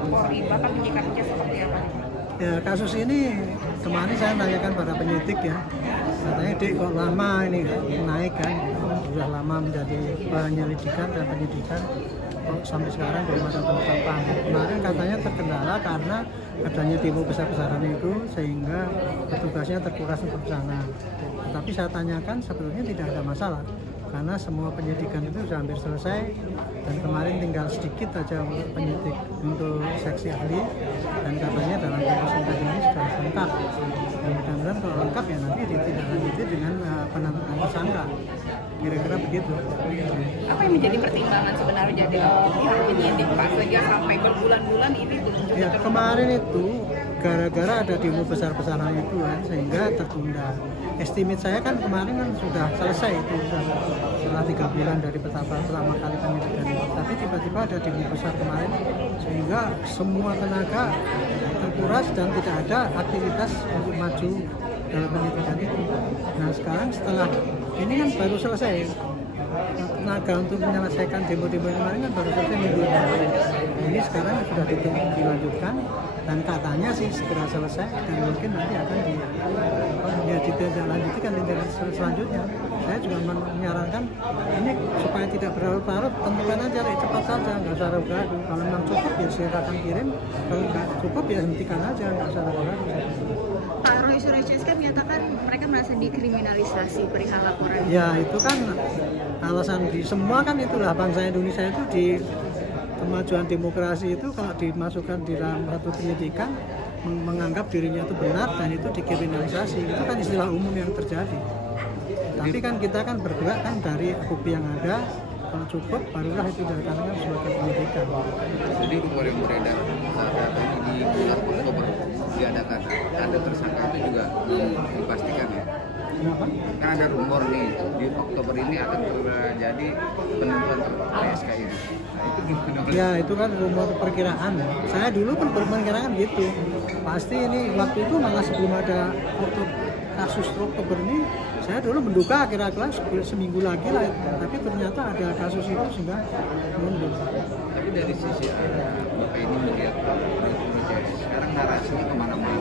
dengan Polri, Bapak menyikapinya seperti apa? Ya, kasus ini kemarin saya tanyakan pada penyidik ya, katanya Dek kok lama ini naik kan, sudah lama menjadi penyelidikan dan penyidikan, kok sampai sekarang belum ada penetapan. Kemarin katanya terkendala karena adanya demo besar-besaran itu sehingga petugasnya terkuras untuk sana. Tetapi saya tanyakan sebetulnya tidak ada masalah karena semua penyidikan itu sudah hampir selesai dan kemarin tinggal sedikit aja untuk penyidik untuk seksi ahli dan katanya dalam proses ini sudah lengkap. Dan mudah-mudahan kalau lengkap ya nanti ditindaklanjuti dengan penetapan tersangka. Kira-kira begitu. Apa yang menjadi pertimbangan sebenarnya jadi pihak penyidik Pak sehingga sampai berbulan-bulan ini belum Ya kemarin itu gara-gara ada demo besar-besaran itu kan sehingga tertunda. Estimate saya kan kemarin kan sudah selesai itu setelah 3 bulan dari pertama kali penyidikan itu. Tapi tiba-tiba ada demo besar kemarin sehingga semua tenaga terkuras dan tidak ada aktivitas untuk maju dalam penyidikan itu. Nah sekarang setelah ini kan baru selesai tenaga untuk menyelesaikan demo-demo kemarin kan baru selesai minggu lalu. Ini sekarang sudah dilanjutkan dan katanya sih segera selesai dan mungkin nanti akan ditindaklanjutikan tindakan selanjutnya. Saya juga menyarankan ini supaya tidak berlarut-larut, tentukan aja cepat saja, nggak usah ragu-ragu. Kalau memang cukup ya silakan kirim, kalau nggak cukup ya hentikan aja, nggak usah ragu-ragu. Pak Roy Suryo kan menyatakan mereka merasa dikriminalisasi perihal laporan. Ya itu kan alasan di semua kan itulah bangsa Indonesia itu di kemajuan demokrasi itu kalau dimasukkan di dalam satu penyidikan menganggap dirinya itu benar dan itu dikriminalisasi, itu kan istilah umum yang terjadi. Tapi kan kita kan bergerak kan dari bukti yang ada, kalau cukup barulah itu dikatakan sebagai penyidikan. Jadi rumor yang beredar katanya di bulan Oktober diadakan ada tersangka itu juga dipastikan ya. Kenapa? Kan ada rumor nih di Oktober ini akan terjadi penentuan PSK ini. Nah itu gimana? Ya itu kan rumor perkiraan. Saya dulu pun berperkiraan gitu. Pasti ini waktu itu malah sebelum ada kasus Oktober ini, saya dulu menduga kira-kira seminggu lagi lah. Tapi ternyata ada kasus itu sehingga mundur. Tapi dari sisi Bapak ini melihat sekarang narasinya kemana-mana.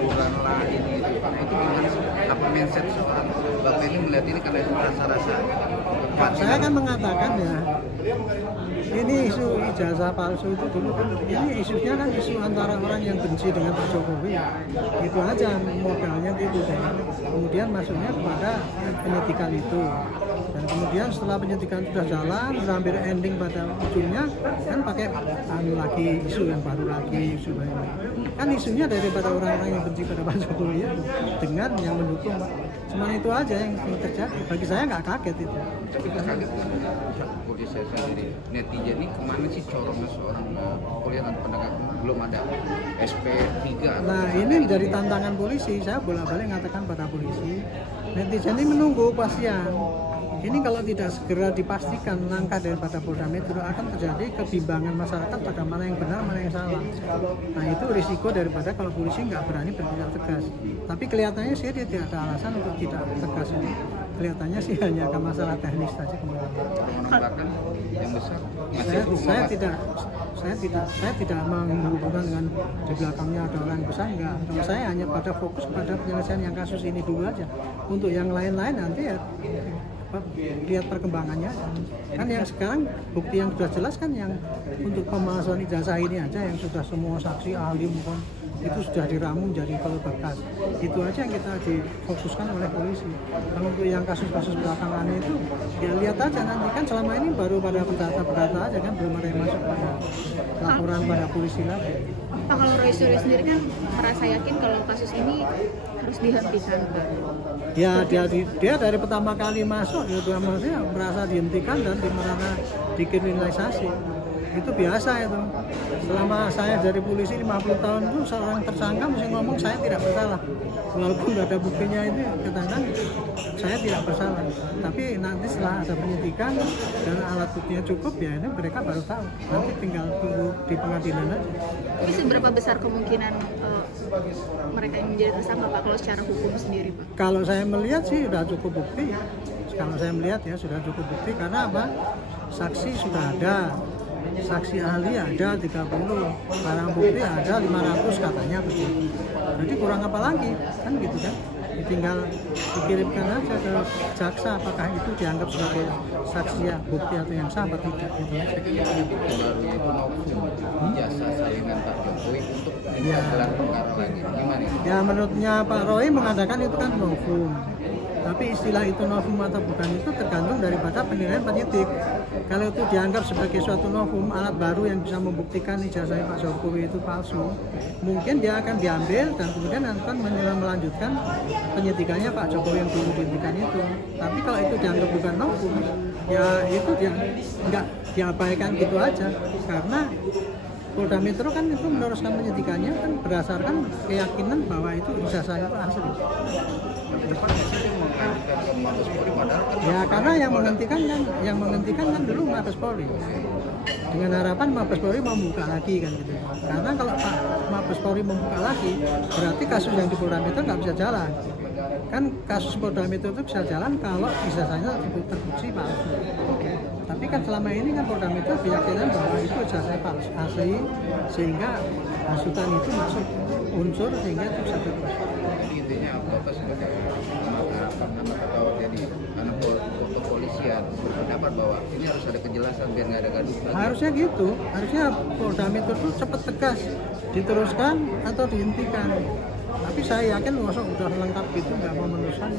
Bukanlah ini itu. Nah itu gimana sih? Apa mindset seorang Bapak ini melihat ini karena rasa-rasa saya kan mengatakan ya, ini isu ijazah palsu itu dulu kan, ini isunya kan isu antara orang yang benci dengan Pak Jokowi, itu aja modalnya gitu. Kemudian masuknya kepada penyidikan itu, dan kemudian setelah penyidikan sudah jalan, sudah hampir ending pada ujungnya, kan pakai lagi isu yang baru lagi, isu lain. Kan isunya daripada orang-orang yang benci pada Pak Jokowi itu dengan yang mendukung Pak. Cuma itu aja yang terjadi. Bagi saya nggak kaget itu. Tapi kaget polisi saya sendiri. Netizen ini kemana sih corongnya seorang kuliah dan penegak belum ada SP3? Nah ini dari tantangan polisi. Saya bolak-balik mengatakan pada polisi, netizen ini menunggu kepastian. Ini kalau tidak segera dipastikan langkah daripada Polda Metro akan terjadi kebimbangan masyarakat pada mana yang benar, mana yang salah. Nah itu risiko daripada kalau polisi nggak berani bertindak tegas. Tapi kelihatannya sih dia tidak ada alasan untuk tidak tegas ini. Kelihatannya sih hanya ke masalah teknis saja kemarin. Yang besar. Saya tidak menghubungkan dengan di belakangnya ada orang besar, enggak. Saya hanya pada fokus pada penyelesaian yang kasus ini dulu aja. Untuk yang lain-lain nanti ya lihat perkembangannya. Kan yang sekarang bukti yang sudah jelas kan yang untuk pemalsuan ijazah ini aja yang sudah semua saksi ahli maupun itu sudah diramu jadi berkas. Itu aja yang kita difokuskan oleh polisi. Kalau untuk yang kasus-kasus belakangan itu ya lihat aja nanti kan selama ini baru pada perdata aja kan belum ada yang masuk pada laporan pada polisi lagi. Pak, kalau Roy Suryo sendiri kan merasa yakin kalau kasus ini harus dihentikan Pak. Ya dia dari pertama kali masuk ya maksudnya merasa dihentikan dan merasa dikriminalisasi. Itu biasa itu. Selama saya jadi polisi 50 tahun itu seorang tersangka mesti ngomong saya tidak bersalah. Walaupun nggak ada buktinya itu katakan saya tidak bersalah. Tapi nanti setelah ada penyidikan dan alat buktinya cukup ya ini mereka baru tahu. Nanti tinggal tunggu di pengadilan aja. Tapi seberapa besar kemungkinan mereka yang menjadi tersangka Pak kalau secara hukum sendiri Pak? Kalau saya melihat sih sudah cukup bukti. Kalau saya melihat ya sudah cukup bukti karena apa? Saksi sudah ada. saksi ahli ada 30, barang bukti ada 500 katanya begitu. Jadi kurang apa lagi kan gitu kan? Tinggal dikirimkan aja ke jaksa apakah itu dianggap sebagai saksi ya, bukti atau yang sah atau tidak gitu. Baru itu novum jasa salinan Pak Jokowi untuk gelar perkara lagi. Gimana? Ya menurutnya Pak Roy mengatakan itu kan novum. Tapi istilah itu novum atau bukan itu tergantung daripada penilaian penyidik. Kalau itu dianggap sebagai suatu novum, alat baru yang bisa membuktikan ijazah Pak Jokowi itu palsu, mungkin dia akan diambil dan kemudian akan melanjutkan penyidikannya Pak Jokowi yang dulu dihentikan itu. Tapi kalau itu dianggap bukan novum, ya itu dia nggak diabaikan gitu aja, karena Polda Metro kan itu meneruskan penyidikannya kan berdasarkan keyakinan bahwa itu ijazah itu asli. Ya karena yang menghentikan kan dulu Mabes Polri. Dengan harapan Mabes Polri mau buka lagi kan gitu. Karena kalau Pak Mabes Polri membuka lagi, berarti kasus yang di Polda Metro nggak bisa jalan. Kan kasus Polda Metro itu bisa jalan kalau ijazahnya terbukti palsu. Tapi kan selama ini kan Polda Metro keyakinan bahwa itu ijazah palsu asli, sehingga hasutan itu masuk unsur sehingga itu bisa terus. Jadi intinya Bapak sebagai anak kepolisian berpendapat bahwa ini harus ada kejelasan biar nggak ada gaduh. Harusnya gitu, harusnya Polda Metro itu cepat tegas diteruskan atau dihentikan. Tapi saya yakin masuk udah lengkap gitu nggak mau meneruskan.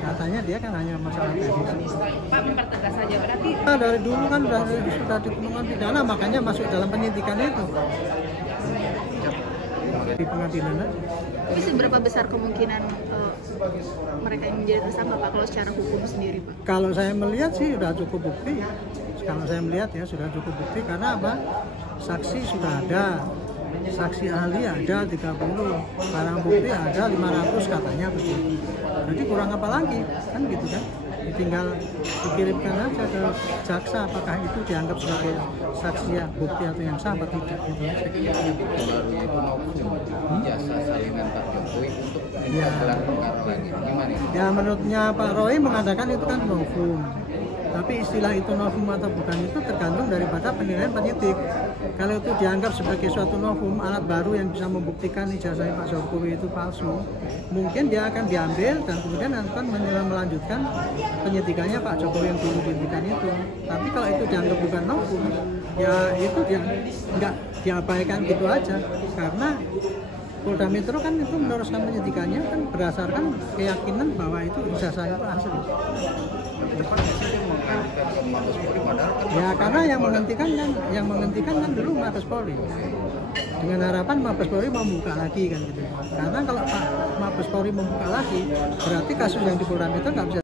Katanya dia kan hanya masalah teknis. Pak mempertegas saja berarti. Nah, dari dulu kan sudah ditemukan pidana, makanya masuk dalam penyidikan itu di pengadilan aja. Tapi seberapa besar kemungkinan mereka yang menjadi tersangka Pak kalau secara hukum sendiri Pak? Kalau saya melihat sih sudah cukup bukti. Kalau saya melihat ya sudah cukup bukti karena apa? Saksi sudah ada, saksi ahli ada 30, barang bukti ada 500 katanya begitu. Jadi kurang apa lagi kan gitu kan? Tinggal dikirimkan aja ke jaksa apakah itu dianggap sebagai saksi ya, bukti atau yang sah atau tidak gitu. Baru itu novum jasa salinan Pak Jokowi untuk gelar perkara lagi. Gimana? Ya menurutnya Pak Roy mengatakan itu kan novum. Tapi istilah itu novum atau bukan itu tergantung daripada penilaian penyidik. Kalau itu dianggap sebagai suatu novum, alat baru yang bisa membuktikan ijazah Pak Jokowi itu palsu, mungkin dia akan diambil dan kemudian akan melanjutkan penyidikannya Pak Jokowi yang dulu dihentikan itu. Tapi kalau itu dianggap bukan novum, ya itu dia nggak diabaikan gitu aja, karena Polda Metro kan itu meneruskan penyidikannya kan berdasarkan keyakinan bahwa itu ijazah itu asli. Ya karena yang menghentikan kan dulu Mabes Polri. Dengan harapan Mabes Polri mau buka lagi kan gitu. Karena kalau Pak Mabes Polri membuka lagi, berarti kasus yang di Polda Metro nggak bisa